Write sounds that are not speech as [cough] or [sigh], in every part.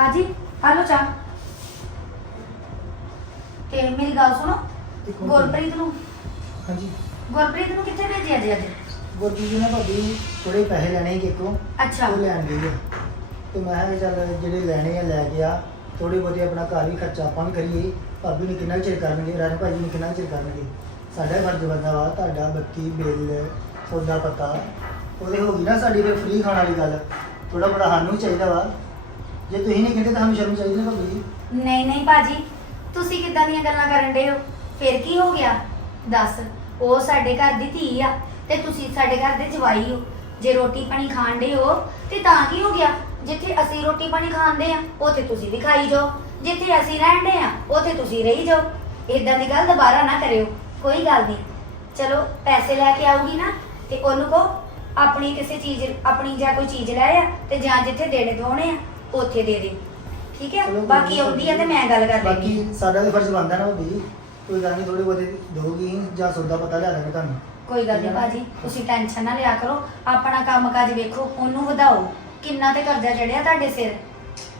ਪਾਜੀ ਆ ਲੋ ਚਾਹ। ਤੇ ਮੇਰੀ ਗੱਲ ਸੁਣੋ ਇੱਕ। ਗੁਰਪ੍ਰੀਤ ਨੂੰ। ਹਾਂਜੀ। ਗੁਰਪ੍ਰੀਤ ਨੂੰ ਕਿੱਥੇ ਭੇਜਿਆ ਜੀ ਅੱਜ? ਗੁਰਜੀ ਜੀ ਨੇ ਭਾਬੀ ਥੋੜੇ ਪੈਸੇ ਲੈਣੇ ਸੀ ਕਿਕੋ ਅੱਛਾ। ਉਹ ਲੈਣ ਗਈ ਆ। ਤੇ ਮੈਂ ਕਿਹਾ ਚੱਲ ਜਿਹੜੇ ਲੈਣੇ ਆ ਲੈ ਗਿਆ ਥੋੜੇ ਬਹੁਤੇ ਆਪਣਾ ਘਰ ਵੀ ਖਰਚਾ ਆਪਾਂ ਵੀ ਕਰੀਏ। ਭਾਬੀ ਨੇ ਕਿੰਨਾ ਕੁ ਚਿਰ ਕਰਨਗੇ? ਰਾਜ ਭਾਜੀ ਨੇ ਕਿੰਨਾ ਕੁ ਚਿਰ ਕਰਨਗੇ? ਸਾਡਾ ਹੀ ਫਰਜ਼ ਬਣਦਾ ਵਾ ਤੁਹਾਡਾ ਬੱਤੀ ਬਿੱਲ ਸੌਦਾ ਪਤਾ। ਉਹਦੇ ਹੋ ਗਈ ਨਾ ਸਾਡੀ ਫਿਰ ਫ੍ਰੀ ਖਾਣ ਵਾਲੀ ਗੱਲ। ਥੋੜਾ ਬੜਾ ਸਾਨੂੰ ਵੀ ਚਾਹੀਦਾ ਵਾ। ਜੇ ਤੁਸੀਂ ਨਹੀਂ ਕਹਿੰਦੇ ਤਾਂ ਸਾਨੂੰ ਸ਼ਰਮ ਚਾਹੀਦੀ ਨਾ ਭਾਬੀ ਨਹੀਂ ਨਹੀਂ ਪਾਜੀ ਤੁਸੀਂ ਕਿੱਦਾਂ ਦੀਆਂ ਗੱਲਾਂ ਕਰਨ ਡੇ ਹੋ? ਫਿਰ ਕੀ ਹੋ ਗਿਆ? ਦੱਸ, ਉਹ ਸਾਡੇ ਘਰ ਦੀ ਧੀ ਆ ਤੇ ਤੁਸੀਂ ਸਾਡੇ ਘਰ ਦੇ ਜਵਾਈ ਹੋ। ਜੇ ਰੋਟੀ ਪਾਣੀ ਖਾਣ ਡੇ ਹੋ ਤੇ ਤਾਂ ਕੀ ਹੋ ਗਿਆ? ਜਿੱਥੇ ਅਸੀਂ ਰੋਟੀ ਪਾਣੀ ਖਾਂਦੇ ਆ, ਉੱਥੇ ਤੁਸੀਂ ਵੀ ਖਾਈ ਜਾਓ। ਜਿੱਥੇ ਅਸੀਂ ਰਹਿੰਦੇ ਆ, ਉੱਥੇ ਤੁਸੀਂ ਰਹੀ ਜਾਓ। ਇਦਾਂ ਦੀ ਗੱਲ ਦੁਬਾਰਾ ਨਾ ਕਰਿਓ। ਕੋਈ ਗੱਲ ਨਹੀਂ। ਚਲੋ, ਪੈਸੇ ਲੈ ਕੇ ਆਊਗੀ ਨਾ ਤੇ ਉਹਨੂੰ ਕੋ ਆਪਣੀ ਕਿਸੇ ਚੀਜ਼, ਆਪਣੀ ਜਾਂ ਕੋਈ ਚੀਜ਼ ਲੈ ਆ ਤੇ ਜਾਂ ਜਿੱਥੇ ਦੇਣੇ ਦੋਣੇ ਆ। ਉੱਥੇ ਦੇ ਦੇ। ਠੀਕ ਹੈ? ਚਲੋ ਕੋਈ ਬਾਕੀ ਨਹੀਂ, ਆਉਂਦੀ ਆ ਤੇ ਮੈਂ ਗੱਲ ਕਰ ਲੈਂਦੀ ਬਾਕੀ ਸਾਡਾ ਵੀ ਫਰਜ਼ ਬਣਦਾ ਨਾ ਭਾਬੀ ਕੋਈ ਗੱਲ ਨਹੀਂ ਥੋੜੇ ਬਹੁਤੇ ਦੋਗੀ ਜਾਂ ਸੌਦਾ ਪਤਾ ਲਿਆ ਦਾਂਗੇ ਤੁਹਾਨੂੰ। ਕੋਈ ਗੱਲ ਨਹੀਂ ਭਾਜੀ ਤੁਸੀਂ ਟੈਨਸ਼ਨ ਨਾ ਲਿਆ ਕਰੋ। ਆਪਣਾ ਕੰਮਕਾਜ ਵੇਖੋ ਉਹਨੂੰ ਵਧਾਓ। ਕਿੰਨਾ ਤੇ ਕਰਜ਼ਾ ਚੜਿਆ ਤੁਹਾਡੇ ਸਿਰ?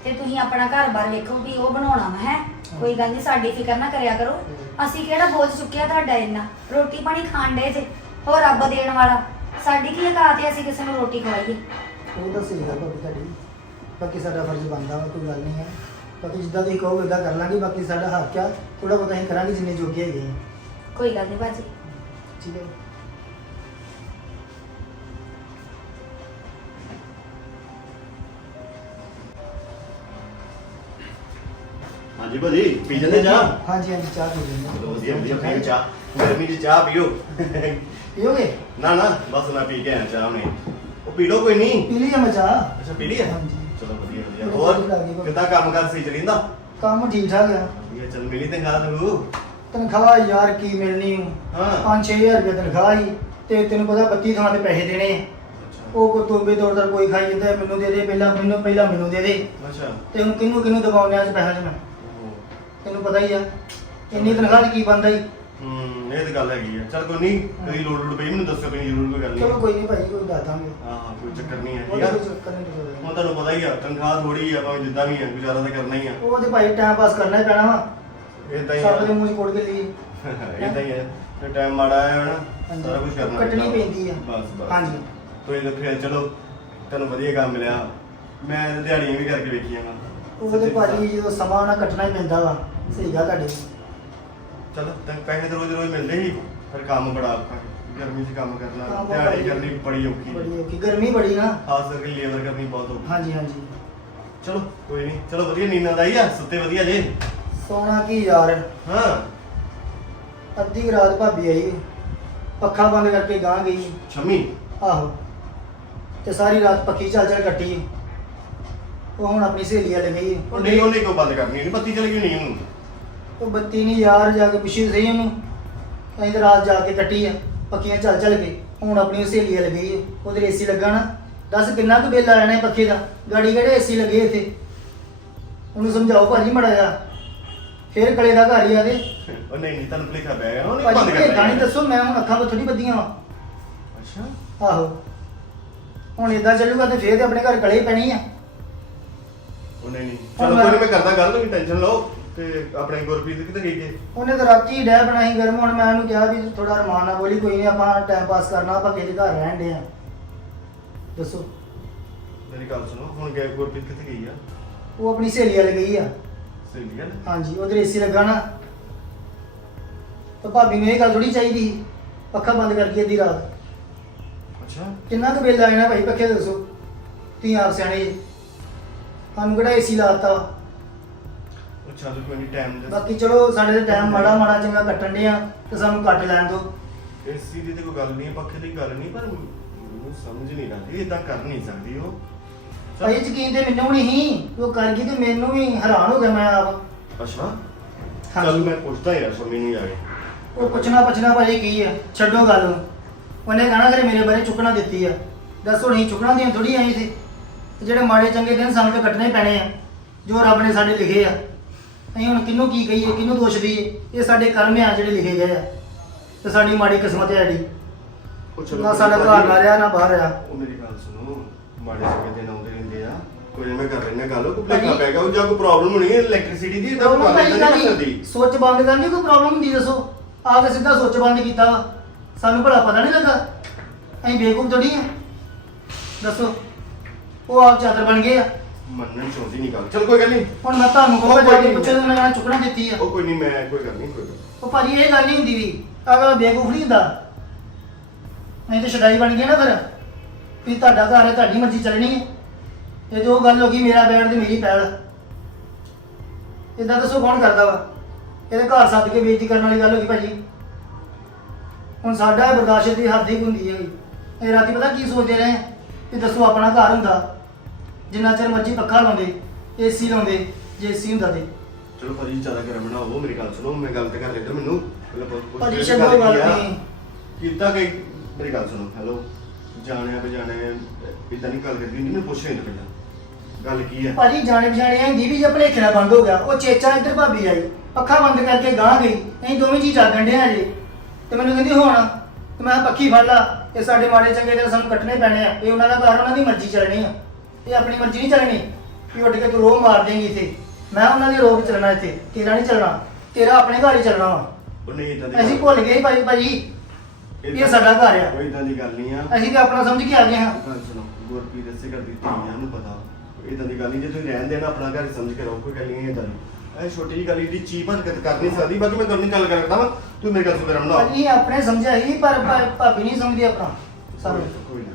ਤੇ ਤੁਸੀਂ ਆਪਣਾ ਘਰ-ਬਾਰ ਵੇਖੋ ਵੀ ਉਹ ਬਣਾਉਣਾ ਵਾ ਹੈ? ਕੋਈ ਗੱਲ ਨਹੀਂ ਸਾਡੀ ਫਿਕਰ ਨਾ ਕਰਿਆ ਕਰੋ। ਅਸੀਂ ਕਿਹੜਾ ਬੋਝ ਚੁੱਕਿਆ ਤੁਹਾਡਾ ਇੰਨਾ? ਰੋਟੀ ਪਾਣੀ ਖਾਣ ਦੇ ਜੇ। ਹੋਰ ਰੱਬ ਦੇਣ ਵਾਲਾ। ਸਾਡੀ ਕੀ ਔਕਾਤ ਹੈ ਅਸੀਂ ਕਿਸੇ ਨੂੰ ਰੋਟੀ ਖਵਾਈਏ? ਉਹ ਤਾਂ ਸਹੀ ਗੱਲ ਭਾਬੀ ਤੁਹਾਡੀ। ਬਾਕੀ ਸਾਡਾ ਫਰਜ਼ ਬਣਦਾ ਵਾ ਕੋਈ ਗੱਲ ਨਹੀਂ ਹੈ। ਬਾਕੀ ਜਿੱਦਾਂ ਤੁਸੀਂ ਕਹੋਗੇ ਉਦਾਂ ਕਰ ਲਾਂਗੇ। ਬਾਕੀ ਸਾਡਾ ਹੱਕ ਆ ਥੋੜਾ ਬਹੁਤਾ ਅਸੀਂ ਕਰਾਂਗੇ ਜਿੰਨੇ ਜੋਗੇ ਹੈਗੇ ਕੋਈ ਗੱਲ ਨਹੀਂ ਭਾਜੀ। ਠੀਕ ਹੈ। ਹਾਂਜੀ ਭਾਜੀ ਪੀ ਜਾਂਦੇ ਚਾਹ? ਹਾਂਜੀ ਹਾਂਜੀ ਚਾਹ ਪੀ ਚਲੋ ਲੈਂਦੇ ਵਧੀਆ ਵਧੀਆ ਪੀਓ ਚਾਹ। ਗਰਮੀ 'ਚ ਚਾਹ ਪੀਓ। ਪੀਓਗੇ? ਨਾ ਨਾ ਬਸ ਮੈਂ ਪੀ ਕੇ ਆਇਆ ਚਾਹ ਨੇ ਉਹ ਪੀ ਲਓ ਕੋਈ ਨਹੀਂ। ਪੀ ਲਈ ਆ ਮੈਂ ਚਾਹ? ਅੱਛਾ ਪੀ ਲਈ ਹੈ ਹਾਂਜੀ। ਵਧੀਆ ਹੋਰ। ਕਿੱਦਾਂ ਕੰਮ ਕਰ ਸਹੀ ਚੱਲੀਂਦਾ ਕੰਮ ਠੀਕ ਠਾਕ ਆ। ਵਧੀਆ ਚੱਲ ਮਿਲੀ ਤੇ ਗਾ ਤੂੰ ਤਨਖਾਹ ਯਾਰ ਕੀ ਮਿਲਣੀ? ਹਾਂ। 5-6000 ਰੁਪਏ ਤਨਖਾਹ ਹੀ ਤੇ ਤੈਨੂੰ ਪਤਾ 32 ਥਾਂ ਤੇ ਪੈਸੇ ਦੇਣੇ। ਉਹ ਕੋ ਤੋਬੇ ਤੋੜ ਦਰ ਕੋਈ ਖਾਈ ਜਾਂਦਾ ਮੈਨੂੰ ਦੇ ਦੇ ਪਹਿਲਾਂ ਮੈਨੂੰ ਪਹਿਲਾਂ ਮੈਨੂੰ ਦੇ ਦੇ। ਅੱਛਾ। ਤੇ ਹੁਣ ਕਿਹਨੂੰ ਕਿਹਨੂੰ ਦਬਾਉਣੇ ਆ ਚ ਪੈਸਾ ਚ ਮੈਂ? ਤੈਨੂੰ ਪਤਾ ਹੀ ਆ। ਇੰਨੀ ਤਨਖਾਹ 'ਚ ਕੀ ਬਣਦਾ ਹੀ ਹੂੰ ਇਹ ਤਾਂ ਗੱਲ ਹੈਗੀ ਆ। ਚੱਲ ਕੋਈ ਨਹੀਂ ਕਦੀ ਲੋੜ ਲੋੜ ਪਈ ਮੈਨੂੰ ਦੱਸੋ ਕੋਈ ਜ਼ਰੂਰ ਕੋਈ ਗੱਲ ਚਲੋ ਕੋਈ ਨਹੀਂ ਭਾਈ ਕੋਈ ਦੱਸ ਦਾਂਗੇ। ਹਾਂ ਹਾਂ, ਕੋਈ ਚੱਕਰ ਨਹੀਂ ਹੈ ਠੀਕ ਉਹਦਾ ਆ ਕੋਈ ਚੱਕਰ ਨਹੀਂ ਤੁਸੀਂ ਹੁਣ ਤੁਹਾਨੂੰ ਪਤਾ ਹੀ ਆ ਤਨਖਾਹ ਥੋੜੀ ਆ ਭਾਵੇਂ ਜਿੱਦਾਂ ਵੀ ਆ ਗੁਜ਼ਾਰਾ ਤਾਂ ਕਰਨਾ ਹੀ ਆ। ਉਹ ਤੇ ਭਾਈ ਟਾਈਮ ਪਾਸ ਕਰਨਾ ਹੀ ਪੈਣਾ ਵਾ। ਇਦਾਂ ਹੀ ਸਭ ਦੇ ਆ ਮੂੰਹ 'ਚ ਕੋੜ ਕੇ ਲਈ। [laughs] ਇਦਾਂ ਹੀ ਹੈ ਤੇ ਟਾਈਮ ਮਾੜਾ ਆਇਆ ਨਾ ਹਾਂਜੀ। ਸਾਰਾ ਕੁਝ ਕਰਨਾ ਕੱਟਣੀ ਪੈਂਦਾ। ਪੈਂਦੀ ਆ। ਬਸ ਬਸ। ਹਾਂਜੀ। ਤੁਸੀਂ ਤਾਂ ਫਿਰ ਚਲੋ ਤੁਹਾਨੂੰ ਵਧੀਆ ਕੰਮ ਮਿਲਿਆ। ਮੈਂ ਤਾਂ ਦਿਹਾੜੀਆਂ ਵੀ ਕਰਕੇ ਵੇਖੀਆਂ ਵਾ। ਉਹਦੇ ਭਾਜੀ ਜਦੋਂ ਸਮਾਂ ਨਾ ਕੱਟਣਾ ਹੀ ਪੈਂਦਾ ਵਾ। ਸਹੀ ਗੱਲ ਤੁਹਾਡੀ। ਚਲੋ ਪੈਸੇ ਤਾਂ ਰੋਜ਼ ਰੋਜ਼ ਮਿਲਦੇ ਹੀ ਪਰ ਕੰਮ ਬੜਾ ਔਖਾ ਗਰਮੀ 'ਚ ਕੰਮ ਕਰਨਾ ਕੰਮ ਦਿਹਾੜੀ ਕਰਨੀ ਬੜੀ ਔਖੀ ਬੜੀ ਔਖੀ ਗਰਮੀ ਬੜੀ ਨਾ। ਖਾਸ ਕਰਕੇ ਲੇਬਰ ਕਰਨੀ ਬਹੁਤ ਔਖੀ ਹਾਂਜੀ ਹਾਂਜੀ। ਚਲੋ ਕੋਈ ਨਹੀਂ ਚਲੋ ਵਧੀਆ ਨੀਂਦ ਆਈ ਆ ਸੁੱਤੇ ਵਧੀਆ ਜੇ। ਸੋਣਾ ਕੀ ਯਾਰ। ਹਾਂ। ਅੱਧੀ ਕੁ ਰਾਤ ਭਾਬੀ ਆਈ ਪੱਖਾ ਬੰਦ ਕਰਕੇ ਗਾਂ ਗਈ। ਸ਼ਮੀ। ਆਹੋ। ਤੇ ਸਾਰੀ ਰਾਤ ਪੱਖੀ ਚੱਲ ਚੱਲ ਕੱਟੀ। ਉਹ ਹੁਣ ਆਪਣੀ ਸਹੇਲੀ ਵੱਲ ਗਈ। ਉਹ ਨਹੀਂ ਉਹਨੇ ਕਿਉਂ ਬੰਦ ਕਰਨੀ ਨਹੀਂ ਬੱਤੀ ਚਲ ਗਈ ਨਹੀਂ ਉਹਨੂੰ ਉਹ ਬੱਤੀ ਨਹੀਂ ਯਾਰ ਜਾ ਕੇ ਪੁੱਛੀ ਸਹੀ ਉਹਨੂੰ। ਅਸੀਂ ਤਾਂ ਰਾਤ ਜਾ ਕੇ ਕੱਟੀ ਆ ਪੱਖੀਆਂ ਚੱਲ ਚੱਲ ਕੇ। ਹੁਣ ਆਪਣੀ ਸਹੇਲੀ ਵੱਲ ਗਈ। ਉਹਦੇ ਏਸੀ ਲੱਗਾ ਨਾ। ਦੱਸ ਕਿੰਨਾ ਕੁ ਬਿੱਲ ਆ ਜਾਣਾ ਇਹ ਪੱਖੇ ਦਾ? ਗਾੜੀ ਕਿਹੜੇ ਏਸੀ ਲੱਗੇ ਇੱਥੇ? ਉਹਨੂੰ ਸਮਝਾਓ ਭਾਜੀ ਮੜਾ ਜਾ ਫੇਰ ਕਲੇ ਦਾ ਘਰ ਹੀ ਆ ਦੇ ਉਹ ਨਹੀਂ ਨਹੀਂ ਤੁਹਾਨੂੰ ਭੁਲੇਖਾ ਪੈ ਗਿਆ ਉਹਨੇ ਭਾਜੀ ਬੰਦ ਇਹ ਕਰਨਾ ਗਾਣੀ ਦੱਸੋ ਮੈਂ ਹੁਣ ਅੱਖਾਂ ਤੋਂ ਥੋੜੀ ਬੱਦੀਆਂ ਵਾਂ ਅੱਛਾ। ਆਹੋ। ਹੁਣ ਇਦਾਂ ਚੱਲੂਗਾ ਤੇ ਫੇਰ ਤੇ ਆਪਣੇ ਘਰ ਕਲੇ ਹੀ ਪੈਣੀ ਆ। ਉਹ ਨਹੀਂ ਨਹੀਂ। ਚਲੋ ਕੋਈ ਨੀ, ਮੈਂ ਕਰਦਾ ਗੱਲ ਤੁਸੀਂ ਟੈਨਸ਼ਨ ਲਓ। ਤੇ ਆਪਣੇ ਗੁਰਪ੍ਰੀਤ ਕਿੱਥੇ ਗਈ ਜੇ ਉਹਨੇ ਤਾਂ ਰਾਤੀ ਡੈ ਬਣਾਈ ਗਰਮ ਹੁਣ ਮੈਂ ਉਹਨੂੰ ਕਿਹਾ ਵੀ ਥੋੜਾ ਰਮਾਨ ਨਾਲ ਬੋਲੀ ਕੋਈ ਨਹੀਂ ਆਪਾਂ ਟਾਈਮ ਪਾਸ ਕਰਨਾ ਆਪਾਂ ਕਿਸੇ ਦੇ ਘਰ ਰਹਿਣ ਦੇ ਆ ਦੱਸੋ। ਮੇਰੀ ਗੱਲ ਸੁਣੋ ਹੁਣ ਗਏ ਗੁਰਪ੍ਰੀਤ ਕਿੱਥੇ ਗਈ ਆ? ਉਹ ਆਪਣੀ ਸਹੇਲੀ ਵੱਲ ਗਈ ਆ। ਸਹੀ ਗੱਲ ਹਾਂਜੀ ਉਧਰ ਏਸੀ ਲੱਗਾ ਨਾ। ਤਾਂ ਭਾਬੀ ਨੂੰ ਇਹ ਗੱਲ ਥੋੜੀ ਚਾਹੀਦੀ ਸੀ। ਪੱਖਾ ਬੰਦ ਕਰ ਦਿੱਤੀ ਅੱਧੀ ਰਾਤ। ਅੱਛਾ। ਕਿੰਨਾ ਕੁ ਬਿੱਲ ਆਇਆ ਨਾ ਭਾਈ ਪੱਖੇ ਦਾ ਦੱਸੋ। ਤੁਸੀਂ ਆਪ ਸਿਆਣੇ ਜੀ। ਸਾਨੂੰ ਕਿਹੜਾ ਏਸੀ ਲਾਤਾ। ਅੱਛਾ ਤੁਸੀਂ ਕੋਈ ਟਾਈਮ ਬਾਕੀ ਚਲੋ ਸਾਡੇ ਤੇ ਟਾਈਮ ਮਾੜਾ ਮਾੜਾ ਚੰਗਾ ਕੱਟਣ ਦੇ ਆ ਤੇ ਸਾਨੂੰ ਕੱਟ ਲੈਣ ਦਿਓ। ਏਸੀ ਦੀ ਤੇ ਕੋਈ ਗੱਲ ਨਹੀਂ ਪੱਖੇ ਦੀ ਗੱਲ ਨਹੀਂ ਪਰ ਮੈਨੂੰ ਸਮਝ ਨਹੀਂ ਲੱਗਦੀ। ਇਦਾਂ ਕਰ ਨਹੀਂ ਸਕਦੀ ਉਹ। ਭਾਈ ਯਕੀਨ ਤੇ ਮੈਨੂੰ ਵੀ ਨਹੀਂ ਉਹ ਕਰ ਗਈ ਤੇ ਮੈਨੂੰ ਵੀ ਹੈਰਾਨ ਹੋ ਗਿਆ ਮੈਂ ਆਪ। ਅੱਛਾ। ਚੱਲ ਮੈਂ ਪੁੱਛਦਾ ਯਾਰ ਸ਼ਮੀ ਨੂੰ ਜਾ ਕੇ। ਉਹ ਪੁੱਛਣਾ ਪੁੱਛਣਾ ਭਾਈ ਕੀ ਆ ਛੱਡੋ ਗੱਲ ਨੂੰ। ਉਹਨੇ ਕਹਣਾ ਕਿ ਮੇਰੇ ਬਾਰੇ ਚੁੱਕਣਾ ਦਿੱਤੀ ਆ। ਦੱਸੋ ਨਹੀਂ ਚੁੱਕਣਾ ਦੀਆਂ ਥੋੜੀ ਆਈ ਸੀ ਤੇ ਜਿਹੜੇ ਮਾੜੇ ਚੰਗੇ ਦਿਨ ਸਾਨੂੰ ਤੇ ਕੱਟਣੇ ਪੈਣੇ ਆ ਜੋ ਰੱਬ ਨੇ ਸਾਡੇ ਲਿਖੇ ਆ। ਅਸੀਂ ਹੁਣ ਕਿਹਨੂੰ ਕੀ ਕਹੀਏ ਕਿਹਨੂੰ ਦੋਸ਼ ਦਈਏ? ਇਹ ਸਾਡੇ ਕਰਮ ਆ ਜਿਹੜੇ ਲਿਖੇ ਗਏ ਆ। ਤੇ ਸਾਡੀ ਮਾੜੀ ਕਿਸਮਤ ਹੈ ਉਹ ਨਾ ਸਾਡਾ ਘਰ ਨਾ ਰਿਹਾ ਨਾ ਬਾਹਰ ਆ ਉਹ ਮੇਰੀ ਗੱਲ ਸੁਣੋ ਮਾੜੇ ਚੰਗੇ ਦਿਨ ਆਉਂਦੇ ਰਹਿੰਦੇ ਆ। ਕੋਈ ਨੀ, ਮੈਂ ਕਰ ਲੈਣਾ ਗੱਲ ਕੋਈ ਭਲੇਖਾ ਪੈ ਗਿਆ ਉਹ ਜਾਂ ਕੋਈ ਪ੍ਰੋਬਲਮ ਹੋਣੀ ਹੈ ਇਲੈਕਟ੍ਰਿਸਿਟੀ ਦੀ ਤਾਂ ਉਹ ਗੱਲ ਨਹੀਂ ਕਰ ਸਕਦੀ ਸੁੱਚ ਬੰਦ ਕਰਨ ਕੋਈ ਪ੍ਰੋਬਲਮ ਹੁੰਦੀ ਦੱਸੋ। ਆਪ ਤਾਂ ਸਿੱਧਾ ਸੁੱਚ ਬੰਦ ਕੀਤਾ ਵਾ। ਸਾਨੂੰ ਭਲਾ ਪਤਾ ਨਹੀਂ ਲੱਗਾ। ਅਸੀਂ ਬੇਵਕੂਫ ਥੋੜੀ ਆ। ਦੱਸੋ। ਉਹ ਆਪ ਚਾਦਰ ਬਣ ਗਏ ਆ। ਮੰਨਣ ਚਾਹੁੰਦੀ ਨਹੀਂ ਗੱਲ। ਚਲ ਕੋਈ ਗੱਲ ਨਹੀਂ। ਹੁਣ ਮੈਂ ਤੁਹਾਨੂੰ ਉਹ ਕੋਈ ਕੇ ਨਹੀਂ। ਪੁੱਛੋ ਮੈਂ ਚੁੱਕਣਾ ਦਿੱਤੀ ਆ। ਉਹ ਕੋਈ ਨਹੀਂ ਮੈਂ ਕੋਈ ਗੱਲ ਨਹੀਂ ਕੋਈ ਗੱਲ। ਉਹ ਭਾਜੀ ਇਹ ਗੱਲ ਨਹੀਂ ਹੁੰਦੀ ਵੀ ਅਗਲਾ ਬੇਵਕੂਫ ਨਹੀਂ ਹੁੰਦਾ। ਨਹੀਂ ਤੇ ਛਡਾਈ ਬਣ ਗਈ ਨਾ ਫਿਰ। ਵੀ ਤੁਹਾਡਾ ਘਰ ਹੈ ਤੁਹਾਡੀ ਮਰਜ਼ੀ ਚੱਲਣੀ ਹੈ। ਇਹ ਜੋ ਗੱਲ ਹੋ ਗਈ ਮੇਰਾ ਬੈਠ ਤੇ ਮੇਰੀ ਪੈਲ। ਇਦਾਂ ਦੱਸੋ ਕੌਣ ਕਰਦਾ ਵਾ? ਇਹਦੇ ਘਰ ਸੱਦ ਕੇ ਬੇਇੱਜ਼ਤੀ ਕਰਨ ਵਾਲੀ ਗੱਲ ਹੋ ਗਈ ਭਾਜੀ। ਹੁਣ ਸਾਡਾ ਬਰਦਾਸ਼ਤ ਦੀ ਹੱਦ ਹੀ ਹੁੰਦੀ ਹੈ ਇਹ ਰਾਤੀ ਪਤਾ ਕੀ ਸੋਚਦੇ ਰਹੇ? ਕਿ ਦੱਸੋ ਆਪਣਾ ਘਰ ਹੁੰਦਾ। ਜਿੰਨਾ ਚਿਰ ਮਰਜ਼ੀ ਪੱਖਾ ਲਾਉਂਦੇ ਏਸੀ ਲਾਉਂਦੇ ਜੇ ਏਸੀ ਹੁੰਦਾ ਤੇ। ਚਲੋ ਭਾਜੀ ਜ਼ਿਆਦਾ ਗਰਮ ਨਾ ਹੋ ਮੇਰੀ ਗੱਲ ਸੁਣੋ ਮੈਂ ਗੱਲ ਤੇ ਕਰ ਲੈਂਦਾ ਮੈਨੂੰ। ਪਹਿਲਾਂ ਪੁੱਛ- ਪੁੱਛ ਭਾਜੀ ਛੱਡੋ ਗੱਲ ਕੀ ਆ। ਨਹੀਂ। ਕੀਤਾ ਕਿ ਮੇਰੀ ਗੱਲ ਸੁਣੋ ਹੈਲੋ। ਜਾਣਿਆ ਬਜਾਣਿਆ ਇਦਾਂ ਨਹੀਂ ਗੱਲ ਕਰਦੀ ਹੁੰਦੀ ਮੈਨੂੰ ਪੁੱਛ ਲੈਂਦਾ ਪਹਿਲਾਂ। ਗੱਲ ਕੀ ਹੈ ਭਾਜੀ ਜਾਣੇ ਪਛਾਣੇ ਹੁੰਦੀ ਵੀ ਜੇ ਭਲੇਖੇ ਨਾਲ ਬੰਦ ਹੋ ਗਿਆ ਉਹ ਚੇਚਾ ਇੱਧਰ ਭਾਬੀ ਆਈ। ਅੱਖਾਂ ਬੰਦ ਕਰਕੇ ਗਾਂ ਗਈ। ਅਸੀਂ ਦੋਵੇਂ ਜੀ ਜਾਗਣ ਡਿਆ ਜੇ ਤੇ ਮੈਨੂੰ ਕਹਿੰਦੀ ਹੁਣ ਤੇ ਮੈਂ ਕਿਹਾ ਪੱਖੀ ਫੜ ਲਾ। ਇਹ ਸਾਡੇ ਮਾੜੇ ਚੰਗੇ ਦਿਨ ਸਾਨੂੰ ਕੱਟਣੇ ਪੈਣੇ ਆ। ਇਹ ਉਹਨਾਂ ਦਾ ਘਰ ਉਹਨਾਂ ਦੀ ਮਰਜ਼ੀ ਚੱਲਣੀ ਆ। ਇਹ ਆਪਣੀ ਮਰਜ਼ੀ ਨਹੀਂ ਚੱਲਣੀ ਵੀ ਉੱਠ ਕੇ ਤੂੰ ਰੋਹ ਮਾਰ ਦੇਂਗੀ ਇੱਥੇ। ਮੈਂ ਉਹਨਾਂ ਦੀ ਰੋਹ ਨਹੀਂ ਚੱਲਣਾ ਇੱਥੇ ਤੇਰਾ ਨਹੀਂ ਚੱਲਣਾ ਤੇਰਾ ਆਪਣੇ ਘਰ ਹੀ ਚੱਲਣਾ ਵਾ। ਉਹ ਨਹੀਂ ਇਦਾਂ ਦੀ ਅਸੀਂ ਗੱਲ- ਭੁੱਲ ਗਏ ਭਾਜੀ ਭਾਜੀ ਇਹ ਸਾਡਾ ਘਰ ਆ। ਕੋਈ ਇਦਾਂ ਦੀ ਗੱਲ ਨਹੀਂ ਆ। ਅਸੀਂ ਤੇ ਆਪਣਾ ਸਮਝ ਕੇ ਆ ਗਏ ਹਾਂ। ਗੱਲ ਸੁਣੋ ਗੁਰਪ੍ਰੀਤ ਇਸੇ ਕਰਦੀ ਧੀਆਂ ਨੂੰ ਪਤਾ। ਇਦਾਂ ਦੀ ਗੱਲ ਨਹੀਂ ਜੇ ਤੁਸੀਂ ਰਹਿਣ ਦੇਣਾ ਆਪਣਾ ਘਰ ਸਮਝ ਕੇ ਰਹੋ ਕੋਈ ਗੱਲ ਨਹੀਂ ਇਦਾਂ ਦੀ। ਇਹ ਛੋਟੀ ਜਿਹੀ ਗੱਲ ਦੀ ਚੀਪ ਹਰਕਤ ਕਰ ਨਹੀਂ ਸਕਦੀ ਬਾਕੀ ਮੈਂ ਤੁਹਾਨੂੰ ਨਹੀਂ ਗੱਲ ਕਰਦਾ ਵਾ ਤੂੰ ਮੇਰੇ ਗੱਲ ਸੁਣ ਰਮਣਾ ਭਾਜੀ ਆਪਣੇ ਸਮਝਿਆ ਹੀ ਪਰ ਭਾ- ਭਾਬੀ ਨਹੀਂ ਸਮਝਦੀ ਆਪਣਾ। ਸਾਨੂੰ ਕੋਈ ਨਾ।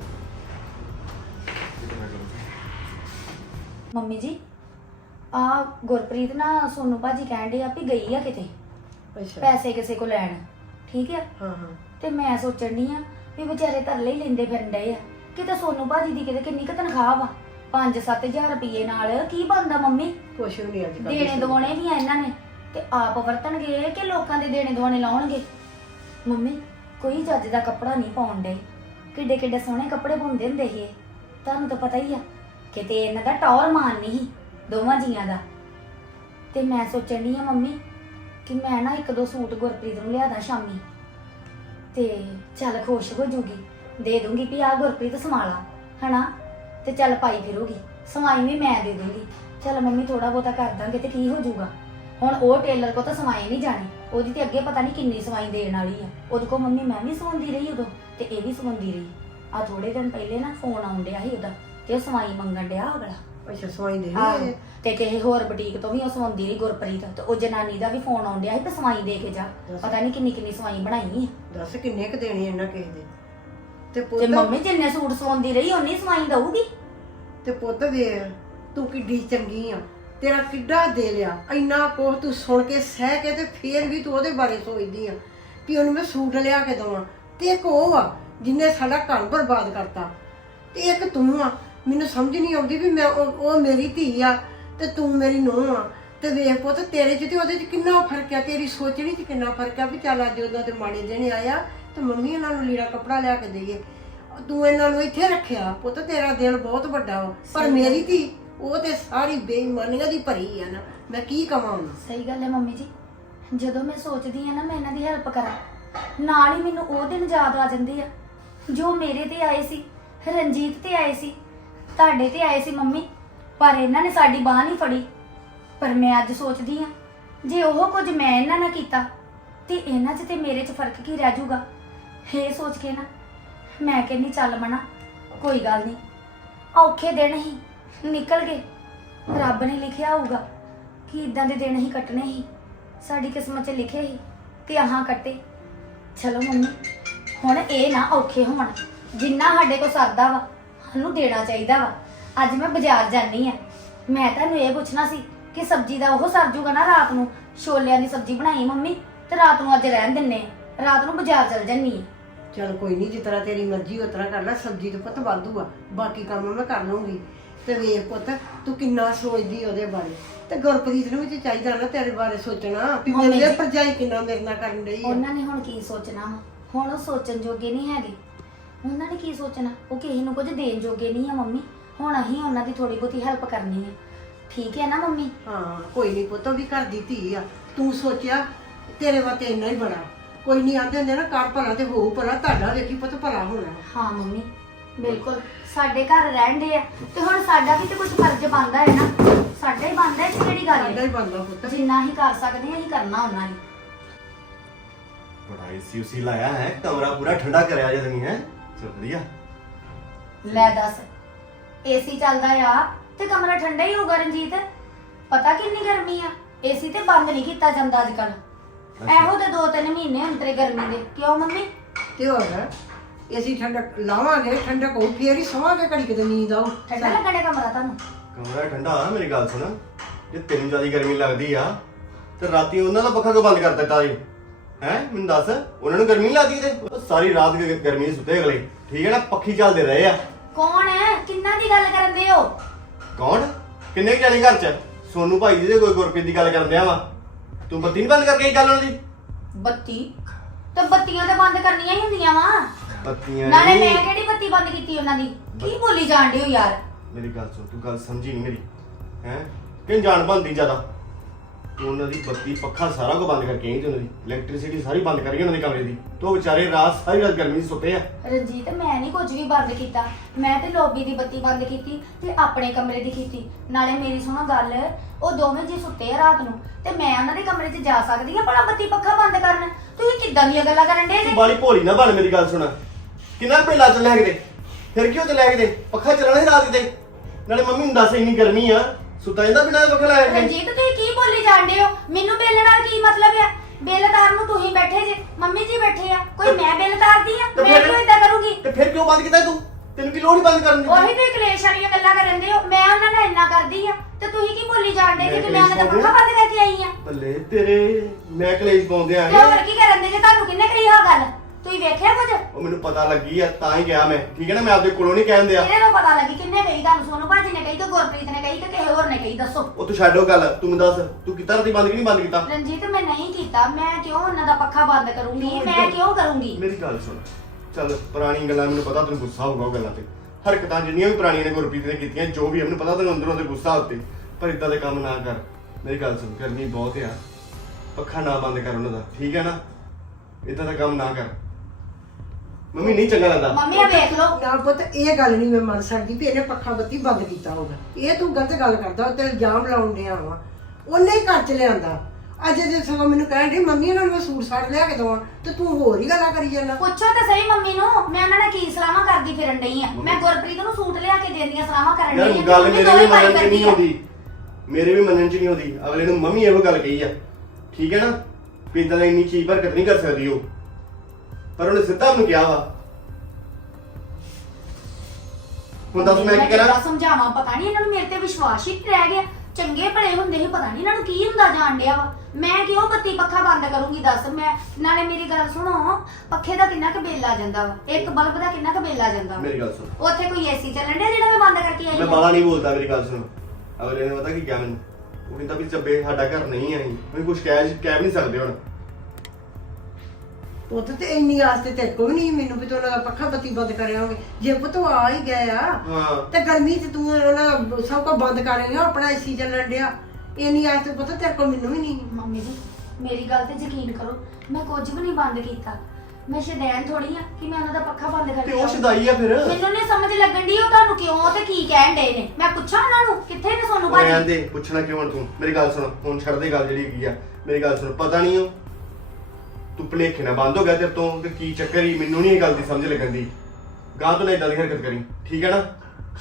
ਮੰਮੀ ਜੀ ਆ ਗੁਰਪ੍ਰੀਤ ਨਾ ਸੋਨੂ ਭਾਜੀ ਕਹਿਣ ਡਏ ਆ ਵੀ ਗਈ ਆ ਕਿਤੇ ਅੱਛਾ। ਪੈਸੇ ਕਿਸੇ ਕੋ ਲੈਣ ਠੀਕ ਆ? ਹਾਂ ਹਾਂ। ਤੇ ਮੈਂ ਸੋਚਣ ਡਈ ਆ ਵੀ ਵਿਚਾਰੇ ਤਰਲੇ ਹੀ ਲੈਂਦੇ ਫਿਰਨ ਡਏ ਆ ਕਿਤੇ ਸੋਨੂ ਭਾਜੀ ਦੀ ਕਿਤੇ ਕਿੰਨੀ ਕੁ ਤਨਖਾਹ ਵਾ 5-7000 ਰੁਪਏ ਨਾਲ ਕੀ ਬਣਦਾ ਮੰਮੀ? ਕੁਛ ਵੀ ਨਹੀਂ ਅੱਜ ਕੱਲ੍ਹ ਦੇਣੇ ਦਵਾਉਣੇ ਵੀ ਆ ਇਹਨਾਂ ਨੇ ਤੇ ਆਪ ਵਰਤਣਗੇ ਕਿ ਲੋਕਾਂ ਦੇ ਦੇਣੇ ਦਵਾਉਣੇ ਲਾਉਣਗੇ? ਮੰਮੀ ਕੋਈ ਜੱਜ ਦਾ ਕੱਪੜਾ ਨਹੀਂ ਪਾਉਣ ਡੇ ਕਿੱਡੇ ਕਿੱਡੇ ਸੋਹਣੇ ਕੱਪੜੇ ਪਾਉਂਦੇ ਹੁੰਦੇ ਸੀ ਇਹ। ਤੁਹਾਨੂੰ ਤਾਂ ਪਤਾ ਹੀ ਆ। ਕਿਤੇ ਇਹਨਾਂ ਦਾ ਟੌਰ ਮਾਨ ਨਹੀਂ ਸੀ, ਦੋਵਾਂ ਜੀਆਂ ਦਾ। ਤੇ ਮੈਂ ਸੋਚਣ ਡਈ ਆ ਮੰਮੀ ਕਿ ਮੈਂ ਨਾ ਇੱਕ ਦੋ ਸੂਟ ਗੁਰਪ੍ਰੀਤ ਨੂੰ ਲਿਆਦਾ ਸ਼ਾਮੀ। ਤੇ ਚੱਲ ਖੁਸ਼ ਹੋ ਜੂਗੀ ਦੇ ਦੂੰਗੀ ਵੀ ਆ ਗੁਰਪ੍ਰੀਤ ਸਮਾਲਾ ਹਨਾ? ਤੇ ਚੱਲ ਪਾਈ ਫਿਰੂਗੀ ਸਮਾਈ ਵੀ ਮੈਂ ਦੇ ਦੂੰਗੀ। ਚੱਲ ਮੰਮੀ ਥੋੜਾ ਬਹੁਤਾ ਕਰ ਦਾਂਗੇ ਤੇ ਕੀ ਹੋ ਜਾਊਗਾ ਹੁਣ ਉਹ ਟੇਲਰ ਕੋ ਤਾਂ ਸਮਾਈ ਨਹੀਂ ਜਾਣੀ ਉਹਦੀ ਤੇ ਅੱਗੇ ਪਤਾ ਨਹੀਂ ਕਿੰਨੀ ਸਵਾਈ ਦੇਣ ਵਾਲੀ ਆ। ਉਹਦੇ ਕੋ ਮੰਮੀ ਮੈਂ ਵੀ ਸਵਾਉਂਦੀ ਰਹੀ ਉਦੋਂ ਤੇ ਇਹ ਵੀ ਸਵਾਉਂਦੀ ਰਹੀ। ਆ ਥੋੜੇ ਦਿਨ ਪਹਿਲੇ ਨਾ ਫੋਨ ਆਉਣ ਡਿਆ ਸੀ ਉਹਦਾ। ਤੇ ਸਮਾਈ ਮੰਗਣ ਡਿਆ ਅਗਲਾ। ਅੱਛਾ ਸਵਾਈ ਦੇ ਆਹੋ। ਨਹੀਂ ਤੇ ਕਿਸੇ ਹੋਰ ਬੁਟੀਕ ਤੋਂ ਵੀ ਉਹ ਸਵਾਉਂਦੀ ਰਹੀ ਗੁਰਪ੍ਰੀਤ। ਤੇ ਉਹ ਜਨਾਨੀ ਦਾ ਵੀ ਫੋਨ ਆਉਣ ਡਿਆ ਸੀ ਤੇ ਸਵਾਈ ਦੇ ਕੇ ਜਾ। ਪਤਾ ਨਹੀਂ ਕਿੰਨੀ ਕਿੰਨੀ ਸਵਾਈ ਬਣਾਈ ਦੱਸ ਕਿੰਨੇ ਕ ਦੇਣੇ ਇਹਨਾਂ ਕਿਸੇ ਦੇ। ਤੇ ਤੇ ਪੁੱਤ ਮੰਮੀ ਜਿੰਨੇ ਸੂਟ ਸਵਾਉਂਦੀ ਰਹੀ ਓਨੀ ਸਵਾਈ ਦਊਗੀ। ਤੇ ਪੁੱਤ ਵੇਖ ਤੂੰ ਕਿੱਡੀ ਚੰਗੀ ਆ। ਤੇਰਾ ਕਿੱਡਾ ਦੇ ਲਿਆ ਇੰਨਾ ਕੁਛ ਤੂੰ ਸੁਣ ਕੇ ਸਹਿ ਕੇ ਤੇ ਫੇਰ ਵੀ ਤੂੰ ਉਹਦੇ ਬਾਰੇ ਸੋਚਦੀ ਆ ਕਿ ਉਹਨੂੰ ਮੈਂ ਸੂਟ ਲਿਆ ਕੇ ਦਵਾਂ। ਤੇ ਇੱਕ ਉਹ ਆ ਜਿਨੇ ਸਾਡਾ ਘਰ ਬਰਬਾਦ ਕਰਤਾ। ਤੇ ਇੱਕ ਤੂੰ ਆ ਮੈਨੂੰ ਸਮਝ ਨਹੀਂ ਆਉਂਦੀ ਵੀ ਮੈਂ ਉਹ ਉਹ ਮੇਰੀ ਧੀ ਆ ਤੇ ਤੂੰ ਮੇਰੀ ਨੂੰਹ ਆ। ਤੇ ਵੇਖ ਪੁੱਤ ਤੇਰੇ 'ਚ ਤੇ ਉਹਦੇ 'ਚ ਕਿੰਨਾ ਫ਼ਰਕ ਆ ਤੇਰੀ ਸੋਚਣੀ 'ਚ ਕਿੰਨਾ ਫ਼ਰਕ ਆ ਵੀ ਚੱਲ ਅੱਜ ਉਹਨਾਂ ਦੇ ਮਾੜੇ ਦਿਨ ਆਇਆ ਤੇ ਮੰਮੀ ਇਹਨਾਂ ਨੂੰ ਲੀੜਾ ਕੱਪੜਾ ਲਿਆ ਕੇ ਦੇਈਏ। ਤੂੰ ਇਹਨਾਂ ਨੂੰ ਇੱਥੇ ਰੱਖਿਆ ਪੁੱਤ ਤੇਰਾ ਦਿਲ ਬਹੁਤ ਵੱਡਾ ਵਾ। ਪਰ ਮੇਰੀ ਧੀ ਉਹ ਤੇ ਸਾਰੀ ਬੇਈਮਾਨੀਆਂ ਦੀ ਭਰੀ ਆ ਨਾ। ਮੈਂ ਕੀ ਕਵਾਂ ਉਹਨੂੰ ਸਹੀ ਗੱਲ ਹੈ ਮੰਮੀ ਜੀ। ਜਦੋਂ ਮੈਂ ਸੋਚਦੀ ਆ ਨਾ ਮੈਂ ਇਹਨਾਂ ਦੀ ਹੈਲਪ ਕਰਾਂ ਨਾਲ ਹੀ ਮੈਨੂੰ ਉਹ ਦਿਨ ਯਾਦ ਆ ਜਾਂਦੇ ਆ। ਜੋ ਮੇਰੇ ਤੇ ਆਏ ਸੀ ਰਣਜੀਤ ਤੇ ਆਏ ਸੀ ਤੁਹਾਡੇ ਤੇ ਆਏ ਸੀ ਮੰਮੀ, ਪਰ ਇਹਨਾਂ ਨੇ ਸਾਡੀ ਬਾਹ ਨਹੀਂ ਫੜੀ। ਪਰ ਮੈਂ ਅੱਜ ਸੋਚਦੀ ਆ ਜੇ ਉਹ ਕੁਝ ਮੈਂ ਇਹਨਾਂ ਨਾਲ ਕੀਤਾ, ਤੇ ਇਹਨਾਂ 'ਚ ਤੇ ਮੇਰੇ 'ਚ ਫ਼ਰਕ ਕੀ ਰਹਿ ਜਾਊਗਾ? ਇਹ ਸੋਚ ਕੇ ਨਾ, ਮੈਂ ਕਹਿੰਨੀ ਚੱਲ ਮਣਾ ਕੋਈ ਗੱਲ ਨਹੀਂ। ਔਖੇ ਦਿਨ ਹੀ ਨਿਕਲ ਗਏ। ਰੱਬ ਨੇ ਲਿਖਿਆ ਹੋਊਗਾ ਕਿ ਇਦਾਂ ਦੇ ਦਿਨ ਹੀ ਕੱਟਣੇ ਹੀ। ਸਾਡੀ ਕਿਸਮਤ 'ਚ ਲਿਖੇ ਹੀ ਕਿ ਆਹਾਂ ਕੱਟੇ। ਚਲੋ ਮੰਮੀ, ਹੁਣ ਇਹ ਨਾ ਔਖੇ ਹੋਣ, ਜਿੰਨਾ ਸਾਡੇ ਕੋਲ ਸਰਦਾ ਵਾ। ਸਾਨੂੰ ਦੇਣਾ ਚਾਹੀਦਾ ਵਾ। ਅੱਜ ਮੈਂ ਬਾਜ਼ਾਰ ਜਾਨੀ ਆ। ਮੈਂ ਤੁਹਾਨੂੰ ਇਹ ਪੁੱਛਣਾ ਸੀ ਕਿ ਸਬਜ਼ੀ ਦਾ ਉਹ ਸਰ ਜੂਗਾ ਨਾ ਰਾਤ ਨੂੰ? ਛੋਲਿਆਂ ਦੀ ਸਬਜ਼ੀ ਬਣਾਈ ਮੰਮੀ ਤੇ ਰਾਤ ਨੂੰ ਅੱਜ ਰਹਿਣ ਦਿੰਨੇ ਆ। ਰਾਤ ਨੂੰ ਬਾਜ਼ਾਰ ਚਲ ਜੰਨੀ ਚਲ ਕੋਈ ਨਹੀਂ ਜਿਸ ਤਰ੍ਹਾਂ ਤੇਰੀ ਮਰਜ਼ੀ ਉਸ ਤਰ੍ਹਾਂ ਕਰ ਲੈ। ਸਬਜ਼ੀ ਤੇ ਪੁੱਤ ਵਾਧੂ ਆ। ਬਾਕੀ ਕੰਮ ਮੈਂ ਕਰ ਲੂੰਗੀ। ਤੇ ਵੇਖ ਪੁੱਤ ਤੂੰ ਕਿੰਨਾ ਸੋਚਦੀ ਉਹਦੇ ਬਾਰੇ। ਤੇ ਗੁਰਪ੍ਰੀਤ ਨੂੰ ਵੀ ਤੇ ਚਾਹੀਦਾ ਨਾ ਤੇਰੇ ਬਾਰੇ ਸੋਚਣਾ ਵੀ ਮੇਰੇ। ਭਰਜਾਈ ਕਿੰਨਾ ਮੇਰੇ ਨਾਲ ਕਰਨ ਡਈ ਆ। ਉਹਨਾਂ ਨੇ ਹੁਣ ਕੀ ਸੋਚਣਾ ਵਾ? ਹੁਣ ਉਹ ਸੋਚਣ ਜੋਗੇ ਨਹੀਂ ਹੈਗੇ। ਉਹਨਾਂ ਨੇ ਕੀ ਸੋਚਣਾ? ਉਹ ਕਿਸੇ ਨੂੰ ਕੁਝ ਦੇਣ ਜੋਗੇ ਨਹੀਂ ਆ ਮੰਮੀ। ਹੁਣ ਅਸੀਂ ਉਹਨਾਂ ਦੀ ਥੋੜੀ ਬਹੁਤੀ ਹੈਲਪ ਕਰਨੀ ਹੈ ਠੀਕ ਹੈ ਨਾ ਮੰਮੀ? ਹਾਂ ਕੋਈ ਨਹੀਂ ਪੁੱਤ ਉਹ ਵੀ ਘਰ ਦੀ ਧੀ ਆ। ਤੂੰ ਸੋਚਿਆ ਤੇਰੇ ਵਾਸਤੇ ਇੰਨਾ ਹੀ ਬੜਾ। ਕੋਈ ਨਹੀਂ ਆਂਦੇ ਹੁੰਦੇ ਨਾ ਕਰ ਭਲਾ ਤੇ ਹੋਊ ਭਲਾ ਤੁਹਾਡਾ ਵੇਖੀ ਪੁੱਤ ਭਲਾ ਹੋਣਾ। ਹਾਂ ਮੰਮੀ ਬਿਲਕੁਲ। ਸਾਡੇ ਘਰ ਰਹਿੰਦੇ ਆ। ਤੇ ਹੁਣ ਸਾਡਾ ਵੀ ਤੇ ਕੁਝ ਫਰਜ਼ ਬਣਦਾ ਹੈ ਨਾ। ਸਾਡਾ ਹੀ ਬਣਦਾ ਹੈ ਕਿ ਕਿਹੜੀ ਗੱਲ ਸਾਡਾ ਹੈ ਹੀ ਬੰਦਾ ਪੁੱਤ। ਜਿੰਨਾ ਹੀ ਕਰ ਸਕਦੇ ਹਾਂ ਅਸੀਂ ਕਰਨਾ ਉਹਨਾਂ ਹੀ ਬੜਾ ਏਸੀ ਉਸੀ ਲਾਇਆ ਹੈ। ਕਮਰਾ ਪੂਰਾ ਠੰਡਾ ਕਰਿਆ ਜਦ ਨਹੀਂ ਹੈ। ਚਲ ਵਧੀਆ। ਲੈ ਦੱਸ ਏਸੀ ਚੱਲਦਾ ਆ ਤੇ ਕਮਰਾ ਠੰਡਾ ਹੀ ਹੋਊਗਾ ਰਣਜੀਤ? ਪਤਾ ਕਿੰਨੀ ਗਰਮੀ ਆ? ਏਸੀ ਤੇ ਬੰਦ ਨਹੀਂ ਕੀਤਾ ਜਾਂਦਾ ਅੱਜ ਕੱਲ ਇਹੋ ਤੇ ਦੋ ਤਿੰਨ ਮਹੀਨੇ ਅੰਤਰੇ ਗਰਮੀ ਦੇ। ਕਿਉਂ ਮੰਮੀ? ਤੇ ਹੋਰ ਅਸੀਂ ਠੰਡਕ ਲਾਵਾਂਗੇ ਠੰਡਕ ਹੋਊ ਫੇਰ ਹੀ ਸੌਵਾਂਗੇ ਘੜੀ ਕਿਤੇ ਨੀਂਦ ਆਊ। ਠੰਡਾ ਲੱਗਣੇ ਕਮਰਾ ਤੁਹਾਨੂੰ? ਕਮਰਾ ਠੰਡਾ ਆ ਮੇਰੀ ਗੱਲ ਸੁਣ। ਜੇ ਤੈਨੂੰ ਜ਼ਿਆਦਾ ਗਰਮੀ ਲੱਗਦੀ ਆ ਤੇ ਰਾਤੀ ਉਹਨਾਂ ਦਾ ਪੱਖਾ ਕਿਉਂ ਬੰਦ ਕਰ ਦਿੱਤਾ ਜੀ? ਹੈ? ਮੈਨੂੰ ਦੱਸ ਉਹਨਾਂ ਨੂੰ ਗਰਮੀ ਲੱਗਦੀ ਤੇ? ਉਹ ਸਾਰੀ ਰਾਤ ਗ- ਗਰਮੀ 'ਚ ਸੁੱਤੇ ਅਗਲੇ। ਠੀਕ ਹੈ ਨਾ? ਪੱਖੀ ਚੱਲਦੇ ਰਹੇ ਆ। ਕੌਣ ਹੈ? ਕਿੰਨਾ ਦੀ ਗੱਲ ਕਰਨ ਦੇ ਹੋ ਕੌਣ? ਕਿੰਨੇ ਕੁ ਜਾਣੇ ਘਰ 'ਚ? ਸੋਨੂ ਭਾਈ ਦੀ ਤੇ ਕੋਈ ਗੁਰਪ੍ਰੀਤ ਦੀ ਗੱਲ ਕਰਨ ਦਿਆ ਵਾ। ਤੂੰ ਬੱਤੀ ਨੀ ਬੰਦ ਕਰਕੇ ਗੱਲ ਉਹਨਾਂ ਦੀ? ਬੱਤੀ? ਤੇ ਬੱਤੀਆਂ ਤੇ ਬੰਦ ਕਰਨੀਆਂ ਹੀ ਹੁੰਦੀਆਂ ਵਾ। ਬੱਤੀਆਂ ਨਾਲੇ ਨੀ। ਮੈਂ ਕਿਹੜੀ ਬੱਤੀ ਬੰਦ ਕੀਤੀ ਉਹਨਾਂ ਦੀ? ਕੀ ਬੋਲੀ ਜਾਣਦੇ ਹੋ ਯਾਰ? ਮੇਰੀ ਗੱਲ ਸੁਣ ਤੂੰ ਗੱਲ ਸਮਝੀ ਨਹੀਂ ਮੇਰੀ। ਹੈ? ਕਿ ਜਾਣ ਬੰਦੀ ਜ਼ਿਆਦਾ? ਉਹਨਾਂ ਦੀ ਬੱਤੀ ਪੱਖਾ ਸਾਰਾ ਕੁਝ ਬੰਦ ਕਰਕੇ ਆਈ ਤੇ ਉਹਨਾਂ ਦੀ। ਇਲੈਕਟ੍ਰਿਸਿਟੀ ਸਾਰੀ ਬੰਦ ਕਰੀ ਉਹਨਾਂ ਦੇ ਕਮਰੇ ਦੀ। ਤੋ ਵਿਚਾਰੇ ਰਾਤ ਸਾਰੀ ਰਾਤ ਗਰਮੀ 'ਚ ਸੁੱਤੇ ਆ। ਰਣਜੀਤ ਮੈਂ ਨਹੀਂ ਕੁਝ ਵੀ ਬੰਦ ਕੀਤਾ। ਮੈਂ ਤੇ ਲੌਬੀ ਦੀ ਬੱਤੀ ਬੰਦ ਕੀਤੀ ਤੇ ਆਪਣੇ ਕਮਰੇ ਦੀ ਕੀਤੀ। ਨਾਲੇ ਮੇਰੀ ਸੁਣੋ ਗੱਲ ਉਹ ਦੋਵੇਂ ਜੀ ਸੁੱਤੇ ਆ ਰਾਤ ਨੂੰ। ਤੇ ਮੈਂ ਉਹਨਾਂ ਦੇ ਕਮਰੇ 'ਚ ਜਾ ਸਕਦੀ ਆ ਭਲਾ ਬੱਤੀ ਪੱਖਾ ਬੰਦ ਕਰਨ? ਤੁਸੀਂ ਕਿੱਦਾਂ ਦੀਆਂ ਗੱਲਾਂ ਕਰਨ ਡੇ ਤੂੰ ਜੇ ਬਾਲੀ ਭੋਲੀ ਨਾ ਬਣ ਮੇਰੀ ਗੱਲ ਸੁਣ। ਕਿੰਨਾ ਪਹਿਲਾਂ ਚੱਲਿਆ ਕਿਤੇ? ਫਿਰ ਕਿਉਂ ਚੱਲਿਆ ਕਿਤੇ? ਪੱਖਾ ਚੱਲਣਾ ਸੀ ਰਾਤ ਕਿਤੇ? ਨਾਲੇ ਮੰਮੀ ਨੂੰ ਦੱਸ ਇੰਨੀ ਗਰਮੀ ਆ। ਸੁੱਤਾ ਜਾਂਦਾ ਬਿਨਾਂ ਪੱਖਾ ਲਾਇਆ ਕੇ ਰਣਜੀਤ ਤੁਸੀਂ ਕੀ ਬੋਲੀ ਜਾਂਦੇ ਹੋ? ਮੈਨੂੰ ਬਿੱਲ ਨਾਲ ਕੀ ਮਤਲਬ ਆ? ਬਿੱਲ ਤਾਰਨ ਨੂੰ ਤੁਸੀਂ ਬੈਠੇ ਜੇ ਮੰਮੀ ਜੀ ਬੈਠੇ ਆ। ਕੋਈ ਮੈਂ ਬਿੱਲ ਤਾਰਦੀ ਆ? ਤੇ ਮੈਂ ਫਿਰ- ਕਿਉਂ ਇਦਾਂ ਕਰੂੰਗੀ? ਤੇ ਫਿਰ ਕਿਉਂ ਬੰਦ ਕੀਤਾ ਤੂੰ? ਤੈਨੂੰ ਕੀ ਲੋੜ ਹੀ ਬੰਦ ਕਰਨ ਦੀ? ਉਹੀ ਤੇ ਕਲੇਸ਼ ਵਾਲੀਆਂ ਗੱਲਾਂ ਕਰਨ ਦੇ ਹੋ। ਮੈਂ ਉਹਨਾਂ ਨਾਲ ਇੰਨਾ ਕਰਦੀ ਆ। ਤੇ ਤੁਸੀਂ ਕੀ ਬੋਲੀ ਜਾਂਦੇ ਮੈਂ ਜੇ ਕਿ ਮੈਂ ਉਹਨਾਂ ਦਾ ਕਲੇਸ਼ ਪੱਖਾ ਬੰਦ ਕਰਕੇ ਆਈ ਆ? ਬੱਲੇ ਤੇਰੇ ਮੈਂ ਕਲੇਸ਼ ਪਾਉਂਦੇ ਆ। ਤੇ ਹੋਰ ਕੀ ਕਰਨ ਦੇ ਜੇ? ਤੁਹਾਨੂੰ ਕਿੰਨੇ ਕਹੀ ਤੁਸੀਂ ਵੇਖਿਆ ਕੁਝ? ਉਹ ਮੈਨੂੰ ਪਤਾ ਲੱਗੀ ਆ ਤਾਂ ਹੀ ਗਿਆ ਮੈਂ। ਠੀਕ ਹੈ ਨਾ ਮੈਂ ਆਪਦੇ ਕੋਲੋਂ ਨਹੀਂ ਕਹਿਣ ਦਿਆ। ਇਹਦੇ ਨੂੰ ਪਤਾ ਲੱਗੀ? ਕਿੰਨੇ ਕਹੀ ਤੁਹਾਨੂੰ ਸੋਨੂ ਭਾਜੀ ਨੇ ਕਹੀ ਕਿ ਗੁਰਪ੍ਰੀਤ ਨੇ ਕਹੀ ਕਿ ਕਿਸੇ ਹੋਰ ਨੇ ਕਹੀ ਦੱਸੋ। ਉਹ ਤੂੰ ਛੱਡੋ ਗੱਲ ਤੂੰ ਮੈਨੂੰ ਦੱਸ ਤੂੰ ਕਿੱਦਾਂ ਰਤੀ ਬੰਦ ਕਿ ਨਹੀਂ ਬੰਦ ਕੀਤਾ? ਰਣਜੀਤ ਮੈਂ ਨਹੀਂ ਕੀਤਾ। ਮੈਂ ਕਿਉਂ ਉਹਨਾਂ ਦਾ ਪੱਖਾ ਬੰਦ ਕਰੂੰਗੀ? ਮੈਂ ਕਿਉਂ ਕਰੂੰਗੀ? ਮੇਰੀ ਗੱਲ ਸੁਣ। ਚੱਲ ਪੁਰਾਣੀ ਗੱਲਾਂ ਮੈਨੂੰ ਪਤਾ ਤੈਨੂੰ ਗੁੱਸਾ ਹੋਊਗਾ ਉਹ ਗੱਲਾਂ ਤੇ। ਹਰਕਤਾਂ ਜਿੰਨੀਆਂ ਵੀ ਪੁਰਾਣੀਆਂ ਨੇ ਗੁਰਪ੍ਰੀਤ ਨੇ ਕੀਤੀਆਂ ਜੋ ਵੀ ਆ, ਮੈਨੂੰ ਪਤਾ ਤੈਨੂੰ ਅੰਦਰੋਂ ਤੇ ਗੁੱਸਾ ਉੱਤੇ। ਪਰ ਇਦਾਂ ਦੇ ਕੰਮ ਨਾ ਕਰ। ਮੇਰੀ ਗੱਲ ਸੁਣ ਗਰਮੀ ਬਹੁਤ ਆ। ਪੱਖਾ ਨਾ ਬੰਦ ਕਰ ਉਹਨਾਂ ਦਾ ਠੀਕ ਹੈ ਨਾ? ਇਦਾਂ ਦਾ ਕੰਮ ਨਾ ਕਰ। ਮੰਮੀ ਨਹੀਂ ਚੰਗਾ ਲੱਗਦਾ। ਮੰਮੀ ਆ ਵੇਖ ਲਓ। ਨਾ ਪੁੱਤ ਇਹ ਗੱਲ ਨਹੀਂ ਮੈਂ ਮੰਨ ਸਕਦੀ ਵੀ ਇਹਨੇ ਪੱਖਾ ਬੱਤੀ ਬੰਦ ਕੀਤਾ ਹੋਗਾ ਇਹ ਤੂੰ ਗਲਤ ਗੱਲ ਕਰਦਾ ਤੇ ਇਲਜ਼ਾਮ ਲਾਉਣ ਡਿਆ ਵਾ। ਉਹਨੇ ਹੀ ਘਰ ਚ ਲਿਆਂਦਾ। ਅੱਜ ਜੇ ਸਗੋਂ ਮੈਨੂੰ ਕਹਿਣ ਡਈ ਮੰਮੀ ਇਹਨਾਂ ਨੂੰ ਮੈਂ ਸੂਟ ਸਾੜ ਲਿਆ ਕੇ ਦਵਾਂ ਤੇ ਤੂੰ ਹੋਰ ਹੀ ਗੱਲਾਂ ਕਰੀ ਜਾਂਦਾ ਪੁੱਛੋ ਤਾਂ ਸਹੀ ਮੰਮੀ ਨੂੰ ਮੈਂ ਉਹਨਾਂ ਨਾਲ ਕੀ ਸਲਾਹਾਂ ਕਰਦੀ ਫਿਰਨ ਡਈ ਆ? ਮੈਂ ਗੁਰਪ੍ਰੀਤ ਨੂੰ ਸੂਟ ਲਿਆ ਕੇ ਦੇਣ ਦੀਆਂ ਸਲਾਹਾਂ ਕਰਨ ਯਾਰ ਡਈ ਆ ਗੱਲ ਮੰਮੀ ਮੇਰੇ ਵੀ ਦੋਵੇਂ ਮੰਨਣ ਚ ਕਰਦੀ ਨਹੀਂ ਆ। ਆਉਂਦੀ। ਮੇਰੇ ਵੀ ਮੰਨਣ ਚ ਨਹੀਂ ਆਉਂਦੀ। ਅਗਲੇ ਨੂੰ ਮੰਮੀ ਇਹੋ ਗੱਲ ਕਹੀ ਆ। ਠੀਕ ਹੈ ਨਾ? ਵੀ ਇਦਾਂ ਦੀ ਇੰਨੀ ਚੀਜ਼ ਹਰਕਤ ਨਹੀਂ ਕਰ ਸਕਦੀ ਉਹ। ਪਰ ਉਹਨੇ ਸਿੱਧਾ ਮੈਨੂੰ ਕਿਹਾ ਵਾ। ਹੁਣ ਦੱਸ ਮੈਂ ਕੀ ਕਰਾਂ? ਸਮਝਾਵਾਂ ਪਤਾ ਨਹੀਂ ਇਹਨਾਂ ਨੂੰ ਮੇਰੇ ਤੇ ਵਿਸ਼ਵਾਸ ਹੀ ਨਹੀਂ ਰਹਿ ਗਿਆ। ਚੰਗੇ ਭਲੇ ਹੁੰਦੇ ਸੀ ਪਤਾ ਨਹੀਂ ਇਹਨਾਂ ਨੂੰ ਕੀ ਹੁੰਦਾ ਜਾਣ ਡਿਆ ਵਾ। ਮੈਂ ਕਿਉਂ ਬੱਤੀ ਪੱਖਾ ਬੰਦ ਕਰੂੰਗੀ ਦੱਸ? ਮੈਂ ਨਾਲੇ ਮੇਰੀ ਗੱਲ ਸੁਣੋ ਪੱਖੇ ਦਾ ਕਿੰਨਾ ਕੁ ਬਿੱਲ ਆ ਜਾਂਦਾ ਵਾ। ਇੱਕ ਬਲਬ ਦਾ ਕਿੰਨਾ ਕੁ ਬਿੱਲ ਆ ਜਾਂਦਾ ਵਾ। ਮੇਰੀ ਗੱਲ ਸੁਣ। ਉੱਥੇ ਕੋਈ ਏਸੀ ਚੱਲਣ ਡਿਆ ਜਿਹੜਾ ਮੈਂ ਬੰਦ ਕਰਕੇ ਆਈ ਮੈਂ ਹਾਂ? ਬਾਲਾ ਨਹੀਂ ਬੋਲਦਾ ਮੇਰੀ ਗੱਲ ਸੁਣ। ਅਗਲੇ ਨੇ ਪਤਾ ਕੀ ਕਿਹਾ ਮੈਨੂੰ? ਉਹ ਕਹਿੰਦਾ ਵੀ ਚੱਬੇ ਸਾਡਾ ਘਰ ਨਹੀਂ ਹੈ ਅਸੀਂ। ਕੁਝ ਕਹਿ ਕਹਿ ਵੀ ਨਹੀਂ ਸਕਦੇ ਹੁਣ। ਪੁੱਤ ਤੇ ਇੰਨੀ ਆਸ ਤੇ ਤੇਰੇ ਵੀ ਨਹੀਂ ਮੈਨੂੰ ਵੀ ਤੂੰ ਉਹਨਾਂ ਦਾ ਪੱਖਾ ਬੱਤੀ ਬੰਦ ਕਰਿਆ ਹੋਵੇ ਜੇ ਪੁੱਤ ਉਹ ਆ ਹੀ ਗਏ ਆ ਹਾਂ। ਤੇ ਗਰਮੀ ਚ ਤੂੰ ਉਹਨਾਂ ਦਾ ਸਭ ਕੁਝ ਬੰਦ ਕਰ ਰਹੀ ਆ ਆਪਣਾ ਏਸੀ ਚੱਲਣ ਡਿਆ। ਇੰਨੀ ਆਸ ਤੇ ਪੁੱਤ ਤੇਰੇ ਕੋਲ ਮੈਨੂੰ ਵੀ ਨਹੀਂ ਮੰਮੀ ਜੀ ਮੇਰੀ ਗੱਲ ਤੇ ਯਕੀਨ ਕਰੋ ਮੈਂ ਕੁਝ ਵੀ ਨਹੀਂ ਬੰਦ ਕੀਤਾ। ਮੈਂ ਸ਼ਦੈਨ ਥੋੜੀ ਆ ਕਿ ਮੈਂ ਉਹਨਾਂ ਦਾ ਪੱਖਾ ਬੰਦ ਤੇ ਕਰਕੇ ਉਹ। ਸ਼ਦਾਈ ਆ ਫਿਰ? ਮੈਨੂੰ ਨਹੀਂ ਸਮਝ ਲੱਗਣ ਦੀ ਉਹ ਤੁਹਾਨੂੰ ਕਿਉਂ ਤੇ ਕੀ ਕਹਿਣ ਡੇ ਨੇ? ਮੈਂ ਪੁੱਛਾਂ ਉਹਨਾਂ ਨੂੰ ਕਿੱਥੇ ਨੇ ਸੋਨੂੰ ਰਹਿਣ ਭਾਜੀ ਦੇ ਪੁੱਛਣਾ ਕਿਉਂ ਹੁਣ ਤੂੰ? ਮੇਰੀ ਗੱਲ ਸੁਣ ਹੁਣ ਛੱਡ ਦੇ ਗੱਲ ਜਿਹੜੀ ਹੈਗੀ ਆ। ਮੇਰੀ ਗੱਲ ਸੁਣ ਪਤਾ ਨਹੀਂ ਉਹ ਤੂੰ ਭਲੇਖੇ ਨਾਲ ਬੰਦ ਹੋ ਗਿਆ ਤੇਰੇ ਤੋਂ ਕਿ ਕੀ ਚੱਕਰ ਹੀ ਮੈਨੂੰ ਨਹੀਂ ਇਹ ਗੱਲ ਦੀ ਸਮਝ ਲੱਗਣ ਦੀ। ਗਾਂ ਤੋਂ ਨਾ ਇਦਾਂ ਦੀ ਹਰਕਤ ਕਰੀ ਠੀਕ ਹੈ ਨਾ?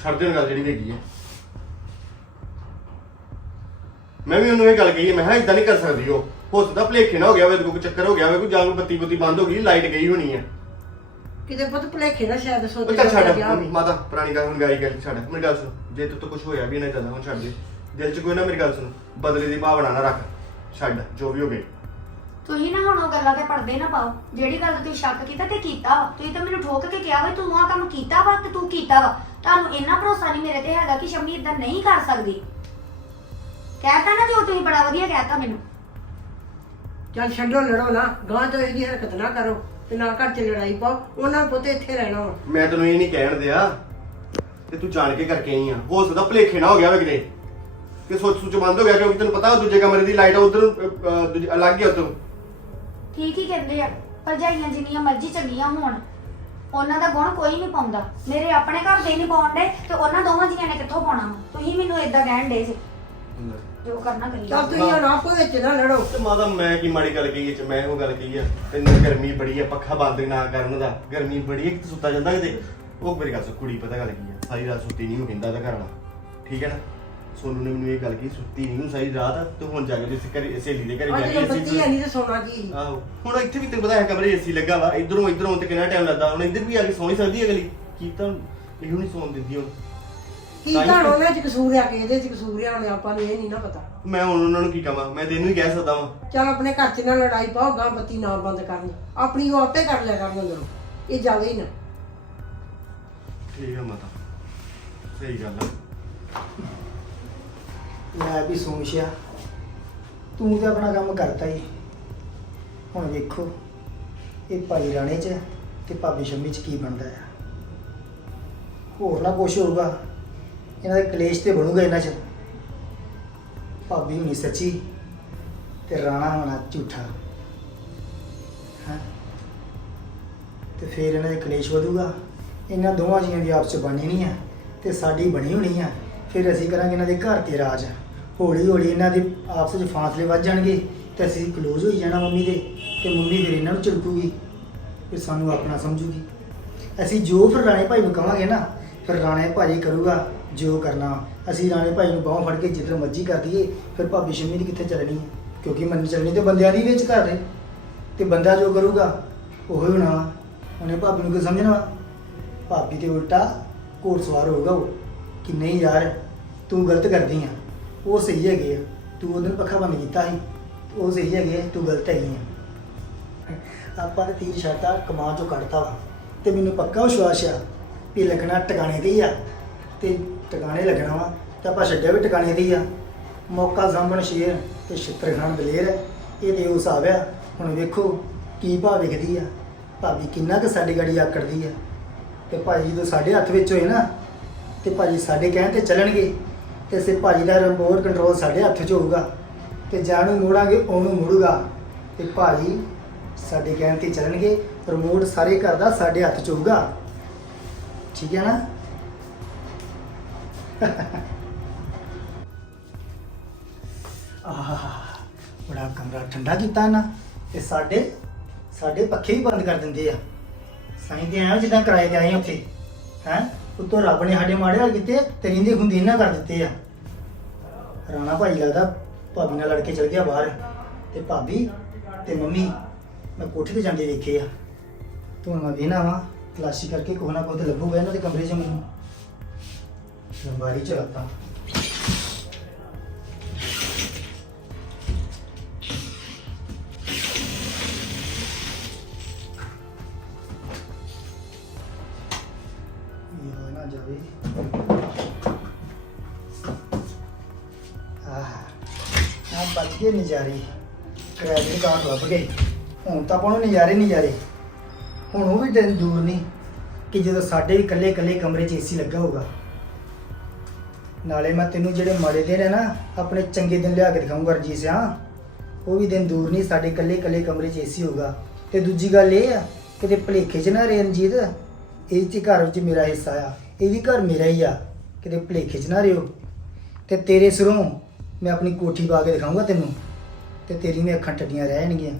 ਛੱਡ ਦੇ ਹੁਣ ਗੱਲ ਜਿਹੜੀ ਹੈਗੀ ਆ। ਮੈਂ ਵੀ ਉਹਨੂੰ ਇਹ ਗੱਲ ਕਹੀ ਹੈ, ਮੈਂ ਕਿਹਾ ਇਦਾਂ ਨਹੀਂ ਕਰ ਸਕਦੀ ਉਹ। ਹੋ ਸਕਦਾ ਭਲੇਖੇ ਨਾ ਹੋ ਗਿਆ ਹੋਵੇ ਕੋਈ ਚੱਕਰ ਹੋ ਗਿਆ ਹੋਵੇ ਕੋਈ ਜਾਂ ਕੋਈ ਬੱਤੀ ਬੁੱਤੀ ਬੰਦ ਹੋ ਗਈ ਲਾਈਟ ਗਈ ਹੋਣੀ ਆ। ਕਿਤੇ ਪੁੱਤ ਭੁਲੇਖੇ ਨਾ ਸ਼ਾਇਦ ਉਹ ਸੋਚੇ ਚੱਲ ਛੱਡ। ਮਾਤਾ ਪੁਰਾਣੀ ਗੱਲ ਹੁਣ ਗਾਈ ਗੱਲ ਛੱਡ। ਮੇਰੀ ਗੱਲ ਸੁਣ ਜੇ ਤੂੰ ਤੋਂ ਕੁਝ ਹੋਇਆ ਵੀ ਨਾ ਇਦਾਂ ਹੁਣ ਛੱਡ ਦੇ। ਦਿਲ 'ਚ ਕੋਈ ਨਾ ਮੇਰੀ ਗੱਲ ਸੁਣ ਬਦਲੇ ਦੀ ਭਾਵਨਾ ਨਾ ਰੱਖ। ਛੱਡ ਜੋ ਵੀ ਹੋ ਗਏ ਤੁਸੀਂ ਨਾ ਹੁਣ ਉਹ ਗੱਲਾਂ ਤੇ ਪਰਦੇ ਨਾ ਪਾਓ। ਜਿਹੜੀ ਗੱਲ ਤੇ ਤੁਸੀਂ ਸ਼ੱਕ ਕੀਤਾ ਤੇ ਕੀਤਾ ਵਾ। ਤੁਸੀਂ ਤਾਂ ਮੈਨੂੰ ਠੋਕ ਕੇ ਕਿਹਾ ਵਾ ਤੂੰ ਆਹ ਕੰਮ ਕੀਤਾ ਵਾ ਤੇ ਤੂੰ ਕੀਤਾ ਵਾ। ਤੁਹਾਨੂੰ ਇੰਨਾ ਭਰੋਸਾ ਨਹੀਂ ਮੇਰੇ ਤੇ ਹੈਗਾ ਕਿ ਸ਼ਮੀ ਇਦਾਂ ਨਹੀਂ ਕਰ ਸਕਦੀ। ਕਹਿਤਾ ਨਾ ਜੋ ਤੁਸੀਂ ਬੜਾ ਵਧੀਆ ਕਹਿਤਾ ਮੈਨੂੰ। ਚੱਲ ਛੱਡੋ ਲੜੋ ਨਾ। ਗਾਂ ਤੋਂ ਇਹਦੀ ਹਰਕਤ ਨਾ ਕਰੋ ਤੇ ਨਾ ਘਰ ਚ ਲੜਾਈ ਪਾਓ। ਉਹਨਾਂ ਨੂੰ ਪੁੱਤ ਇੱਥੇ ਰਹਿਣਾ ਵਾ। ਮੈਂ ਤੈਨੂੰ ਇਹ ਨਹੀਂ ਕਹਿਣ ਦਿਆ ਤੇ ਤੂੰ ਜਾਣ ਕੇ ਕਰਕੇ ਆਈ ਆ। ਹੋ ਸਕਦਾ ਭਲੇਖੇ ਨਾ ਹੋ ਗਿਆ ਹੋਵੇ ਕਿਤੇ। ਕਿ ਸੋਚ ਸੋਚ ਬੰਦ ਹੋ ਗਿਆ ਕਿਉਂਕਿ ਤੈਨੂੰ ਪਤਾ ਉਹ ਦੂਜੇ ਕਮਰੇ ਦੀ ਲਾਈਟ ਉਧਰ ਅਲੱਗ ਹੀ ਉਧਰ ਠੀਕ ਹੀ ਕਹਿੰਦੇ ਆ? ਭਰਜਾਈਆਂ ਜਿੰਨੀਆਂ ਮਰਜ਼ੀ ਚੰਗੀਆਂ ਹੋਣ। ਉਹਨਾਂ ਦਾ ਗੁਣ ਕੋਈ ਨਹੀਂ ਪਾਉਂਦਾ। ਮੇਰੇ ਆਪਣੇ ਘਰ ਦੇ ਨਹੀਂ ਪਾਉਂਦੇ ਤੇ ਉਹਨਾਂ ਦੋਵਾਂ ਜੀਆਂ ਨੇ ਕਿੱਥੋਂ ਪਾਉਣਾ ਵਾ? ਤੁਸੀਂ ਮੈਨੂੰ ਇਦਾਂ ਕਹਿਣ ਦੇ ਜੀ। ਜੋ ਕਰਨਾ ਕਰੀ ਚੱਲ ਤੁਸੀਂ ਹੁਣ ਆਪੋ ਵਿੱਚ ਨਾ ਲੜੋ। ਤੇ ਮਾਤਾ ਮੈਂ ਕੀ ਮਾੜੀ ਗੱਲ ਕਹੀ ਇਹ ਚ ਮੈਂ ਉਹ ਗੱਲ ਕਹੀ ਆ ਤੈਨੂੰ ਗਰਮੀ ਬੜੀ ਆ ਪੱਖਾ ਬੰਦ ਨਾ ਕਰਨ ਦਾ। ਗਰਮੀ ਬੜੀ ਆ ਕਿ ਤੂੰ ਸੁੱਤਾ ਜਾਂਦਾ ਕਿਤੇ? ਉਹ ਮੇਰੀ ਗੱਲ ਸੁਣ ਕੁੜੀ ਪਤਾ ਗੱਲ ਕੀ ਆ? ਸਾਰੀ ਰਾਤ ਸੁੱਤੀ ਨਹੀਂ ਉਹ ਕਹਿੰਦਾ ਉਹਦਾ ਘਰ ਵਾਲਾ। ਠੀਕ ਹੈ ਨਾ? ਸੋਨੂ ਨੇ ਮੈਨੂੰ ਇਹ ਗੱਲ ਕਹੀ ਸੁੱਤੀ ਨਹੀਂ ਸਾਰੀ ਰਾਤ ਤੇ ਹੁਣ ਜਾ ਕੇ ਜਿਸ ਘਰੇ ਸਹੇਲੀ ਦੇ ਘਰੇ ਜਾ ਅੱਜ ਕੇ ਬੱਤੀ ਹੈ ਨਹੀਂ ਤੇ ਸੋਣਾ ਕੀ ਆਹੋ ਹੁਣ ਇੱਥੇ ਵੀ ਤੈਨੂੰ ਪਤਾ ਹੈ ਕਮਰੇ ਏਸੀ ਲੱਗਾ ਵਾ ਇਧਰੋਂ ਇਧਰੋਂ ਤੇ ਕਿੰਨਾ ਟਾਈਮ ਲੱਗਦਾ ਹੁਣ ਇੱਧਰ ਵੀ ਆ ਕੇ ਸੌਂ ਹੀ ਸਕਦੀ ਹੈ ਅਗਲੀ। ਕੀ ਤਾਂ ਇਹਨੂੰ ਨਹੀਂ ਸੌਣ ਦਿੰਦੀ ਹੁਣ ਕੀ ਤਾਂ ਹੀ ਤਾਂ ਤਾਂ- ਉਹਨਾਂ ਚ ਕਸੂਰ ਆ ਕਿ ਇਹਦੇ ਚ ਕਸੂਰ ਆ ਹੁਣ ਆਪਾਂ ਨੂੰ ਇਹ ਨਹੀਂ ਨਾ ਪਤਾ। ਮੈਂ ਹੁਣ ਉਹਨਾਂ ਨੂੰ ਕੀ ਕਹਾਂ ਮੈਂ ਤੈਨੂੰ ਹੀ ਕਹਿ ਸਕਦਾ ਵਾਂ। ਚੱਲ ਆਪਣੇ ਘਰ ਚ ਨਾ ਲੜਾਈ ਪਾਓ ਗਾਂ ਬੱਤੀ ਨਾ ਬੰਦ ਕਰਨ। ਆਪਣੀ ਉਹ ਆਪੇ ਕਰ ਲਿਆ ਕਰਨ ਅੰਦਰੋਂ। ਇਹ ਜਾਵੇ ਹੀ ਨਾ। ਠੀਕ ਆ ਮਾਤਾ। ਸਹੀ ਗੱਲ ਆ। ਲੈ ਵੀ ਸੋਮਸ਼ਿਆ ਤੂੰ ਤੇ ਆਪਣਾ ਕੰਮ ਕਰਤਾ ਹੀ ਹੁਣ ਵੇਖੋ, ਇਹ ਭਾਈ ਰਾਣੇ ਚ ਤੇ ਭਾਬੀ ਸ਼ੰਮੀ ਚ ਕੀ ਬਣਦਾ ਆ। ਹੋਰ ਨਾ ਕੁਛ ਹੋਊਗਾ, ਇਹਨਾਂ ਦਾ ਕਲੇਸ਼ ਤੇ ਬਣੂਗਾ ਇਹਨਾਂ ਚ। ਭਾਬੀ ਹੁਣੀ ਸੱਚੀ ਤੇ ਰਾਣਾ ਹੋਣਾ ਝੂਠਾ। ਹੈਂ? ਤੇ ਫਿਰ ਇਹਨਾਂ ਦੇ ਕਲੇਸ਼ ਵਧੂਗਾ। ਇਹਨਾਂ ਦੋਵਾਂ ਜੀਆਂ ਦੀ ਆਪਸ ਚ ਬਣੀ ਨਹੀਂ ਆ ਤੇ ਸਾਡੀ ਬਣੀ ਹੋਣੀ ਆ। ਫਿਰ ਅਸੀਂ ਕਰਾਂਗੇ ਇਹਨਾਂ ਦੇ ਘਰ ਤੇ ਰਾਜ। ਹੌਲੀ ਹੌਲੀ ਇਹਨਾਂ ਦੇ ਆਪਸ ਵਿੱਚ ਫਾਸਲੇ ਵੱਧ ਜਾਣਗੇ ਤੇ ਅਸੀਂ ਕਲੋਜ਼ ਹੋਈ ਜਾਣਾ ਮੰਮੀ ਦੇ ਤੇ ਮੰਮੀ ਫਿਰ ਇਹਨਾਂ ਨੂੰ ਝਿੜਕੂਗੀ ਫਿਰ ਸਾਨੂੰ ਆਪਣਾ ਸਮਝੂਗੀ। ਅਸੀਂ ਜੋ ਫਿਰ ਰਾਣੇ ਭਾਈ ਨੂੰ ਕਵਾਂਗੇ ਨਾ, ਫਿਰ ਰਾਣੇ ਭਾਜੀ ਕਰੂਗਾ ਜੋ ਕਰਨਾ। ਅਸੀਂ ਰਾਣੇ ਭਾਈ ਨੂੰ ਬਾਹੋਂ ਫੜ ਕੇ ਜਿੱਧਰ ਮਰਜ਼ੀ ਕਰ ਦਈਏ, ਫਿਰ ਭਾਬੀ ਸ਼ਮੀ ਦੀ ਕਿੱਥੇ ਚੱਲਣੀ? ਹੈ ਕਿਉਂਕਿ ਮੰਨ ਚੱਲਣੀ ਤੇ ਬੰਦਿਆਂ ਦੀ ਵਿੱਚ ਘਰ ਦੇ ਤੇ ਬੰਦਾ ਜੋ ਕਰੂਗਾ, ਉਹ ਹੀ ਹੋਣਾ ਵਾ। ਉਹਨੇ ਭਾਬੀ ਨੂੰ ਕਿ ਸਮਝਣਾ ਭਾਬੀ ਤੇ ਉਲਟਾ ਘੋੜ ਸਵਾਰ ਹੋਊਗਾ ਉਹ। ਕਿ ਨਹੀਂ ਯਾਰ, ਤੂੰ ਗਲਤ ਕਰਦੀ ਆ। ਉਹ ਸਹੀ ਹੈਗੇ ਆ। ਤੂੰ ਉਹਦੇ ਨੂੰ ਪੱਖਾ ਬੰਦ ਕੀਤਾ ਸੀ। ਉਹ ਸਹੀ ਹੈਗੇ ਆ, ਤੂੰ ਗਲਤ ਹੈਗੀ ਆ। ਆਪਾਂ ਤੇ ਤੀਰ ਸ਼ਰਤਾ ਕਮਾਂ ਚੋਂ ਕੱਢਤਾ ਵਾ। ਤੇ ਮੈਨੂੰ ਪੱਕਾ ਵਿਸ਼ਵਾਸ ਆ ਵੀ ਲੱਗਣਾ ਟਿਕਾਣੇ ਤੇ ਹੀ ਆ। ਤੇ ਟਿਕਾਣੇ ਲੱਗਣਾ ਵਾ ਤੇ ਆਪਾਂ ਛੱਡਿਆ ਵੀ ਟਿਕਾਣੇ ਤੇ ਹੀ ਆ। ਮੌਕਾ ਸਾਂਭਣ ਸ਼ੇਰ ਤੇ ਛਿੱਤਰ ਖਾਣ ਦਲੇਰ ਇਹ ਤੇ ਉਸ ਆ। ਹੁਣ ਵੇਖੋ ਕੀ ਭਾਅ ਵਿਖਦੀ ਆ। ਭਾਬੀ ਕਿੰਨਾ ਕੁ ਸਾਡੀ ਗਾੜੀ ਆਕੜਦੀ ਆ। ਤੇ ਭਾਜੀ ਜਦੋਂ ਸਾਡੇ ਹੱਥ ਵਿੱਚ ਹੋਏ ਨਾ ਤੇ ਭਾਜੀ ਸਾਡੇ ਕਹਿਣ ਤੇ ਚੱਲਣਗੇ। ਤੇ ਸੇ ਭਾਜੀ ਦਾ ਰਿਮੋਟ ਕੰਟਰੋਲ ਸਾਡੇ ਹੱਥ 'ਚ ਹੋਊਗਾ ਤੇ ਜਾਨੂੰ ਮੋੜਾਂਗੇ ਉਹਨੂੰ ਮੁੜੂਗਾ। ਤੇ ਭਾਜੀ ਸਾਡੇ ਕਹਿਣ ਤੇ ਚੱਲਣਗੇ ਰਿਮੋਟ ਸਾਰੇ ਘਰ ਦਾ ਸਾਡੇ ਹੱਥ 'ਚ ਹੋਊਗਾ। ਠੀਕ ਹੈ ਨਾ? ਆਹ, ਬੜਾ ਕਮਰਾ ਠੰਡਾ ਕੀਤਾ ਨਾ, ਤੇ ਸਾਡੇ ਸਾਡੇ ਪੱਖੇ ਵੀ ਬੰਦ ਕਰ ਦਿੰਦੇ ਆ। ਸਾਈਂ ਤੇ ਆਇਆ ਜਿੱਦਾਂ ਕਿਰਾਏ ਤੇ ਆਏ ਉੱਥੇ, ਹੈ? ਉੱਤੋਂ ਰੱਬ ਨੇ ਸਾਡੇ ਮਾੜੇ ਹਾਲ ਕੀਤੇ ਤੇ ਰਿੰਦੇ ਖੁੰਦੀ ਨਾ ਕਰ ਦਿੱਤੇ ਆ। ਰਾਣਾ ਭਾਈ ਲੱਗਦਾ ਭਾਬੀ ਨਾਲ ਲੜ ਕੇ ਚਲ ਗਿਆ ਬਾਹਰ ਤੇ ਭਾਬੀ ਤੇ ਮੰਮੀ ਮੈਂ ਕੋਠੇ ਤੇ ਜਾਂਦੇ ਵੇਖੇ ਆ। ਤੂੰ ਮੈਂ ਵੇਨਾ ਵਾ, ਤਲਾਸ਼ੀ ਕਰਕੇ ਕੋਹ ਨਾ ਕੋਹ ਤੇ ਲੱਭੂਗਾ ਇਹਨਾਂ ਦੇ ਕਮਰੇ 'ਚ ਮੈਨੂੰ। ਲੰਬਾਰੀ ਚਲਾਤਾ ਇਹ ਬਚ ਗਏ ਨਜ਼ਾਰੇ ਕਿਰਾਏ ਦੀ ਦੁਕਾਨ ਲੱਭ ਗਈ। ਹੁਣ ਤਾਂ ਆਪਾਂ ਨੂੰ ਨਜ਼ਾਰੇ ਨਜ਼ਾਰੇ। ਹੁਣ ਉਹ ਵੀ ਦਿਨ ਦੂਰ ਨਹੀਂ ਕਿ ਜਦੋਂ ਸਾਡੇ ਵੀ ਇਕੱਲੇ ਇਕੱਲੇ ਕਮਰੇ 'ਚ ਏਸੀ ਲੱਗਾ ਹੋਊਗਾ। ਨਾਲੇ ਮੈਂ ਤੈਨੂੰ ਜਿਹੜੇ ਮਾੜੇ ਦਿਨ ਹੈ ਨਾ, ਆਪਣੇ ਚੰਗੇ ਦਿਨ ਲਿਆ ਕੇ ਦਿਖਾਊਂਗਾ ਰਜੀਤ ਸਿਆ। ਉਹ ਵੀ ਦਿਨ ਦੂਰ ਨਹੀਂ ਸਾਡੇ ਇਕੱਲੇ ਇਕੱਲੇ ਕਮਰੇ 'ਚ ਏਸੀ ਹੋਊਗਾ। ਤੇ ਦੂਜੀ ਗੱਲ ਇਹ ਆ, ਕਿਤੇ ਭਲੇਖੇ 'ਚ ਨਾ ਰਹੇ ਰਣਜੀਤ। ਇਹ 'ਚ ਘਰ ਵਿੱਚ ਮੇਰਾ ਹਿੱਸਾ ਆ। ਇਹ ਵੀ ਘਰ ਮੇਰਾ ਹੀ ਆ। ਕਿਤੇ ਭਲੇਖੇ 'ਚ ਨਾ ਰਿਓ ਤੇ ਤੇਰੇ ਸਿਰੋਂ ਮੈਂ ਆਪਣੀ ਕੋਠੀ ਪਾ ਕੇ ਦਿਖਾਊਂਗਾ ਤੈਨੂੰ। ਤੇ ਤੇਰੀ ਮੈਂ ਅੱਖਾਂ ਟੱਡੀਆਂ ਰਹਿਣਗੀਆਂ।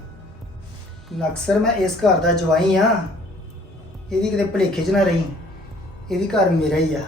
ਅਕਸਰ ਮੈਂ ਇਸ ਘਰ ਦਾ ਜਵਾਈ ਆ। ਇਹ ਵੀ ਕਿਤੇ ਭਲੇਖੇ 'ਚ ਨਾ ਰਹੀ। ਇਹ ਵੀ ਘਰ ਮੇਰਾ ਹੀ ਆ।